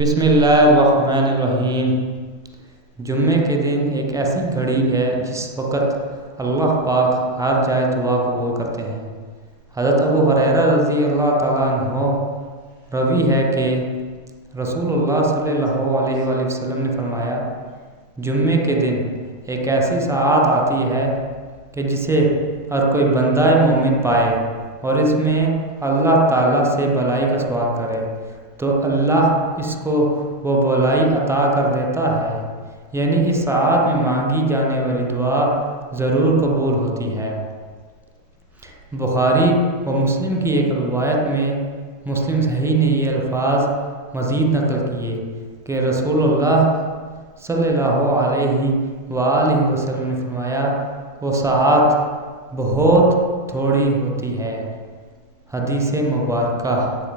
بسم اللہ الرحمن الرحیم۔ جمعے کے دن ایک ایسی گھڑی ہے جس وقت اللہ پاک ہر جائے دعا قبول کرتے ہیں۔ حضرت ابو ہریرہ رضی اللہ تعالیٰ عنہ روی ہے کہ رسول اللہ صلی اللہ علیہ وآلہ وسلم نے فرمایا، جمعے کے دن ایک ایسی ساعت آتی ہے کہ جسے ہر کوئی بندہ مومن پائے اور اس میں اللہ تعالیٰ سے بھلائی کا سوال کرے تو اللہ اس کو وہ بھلائی عطا کر دیتا ہے، یعنی اس ساعت میں مانگی جانے والی دعا ضرور قبول ہوتی ہے۔ بخاری و مسلم کی ایک روایت میں مسلم صحیح نے یہ الفاظ مزید نقل کیے کہ رسول اللہ صلی اللہ علیہ وآلہ وسلم نے فرمایا، وہ ساعت بہت تھوڑی ہوتی ہے۔ حدیث مبارکہ۔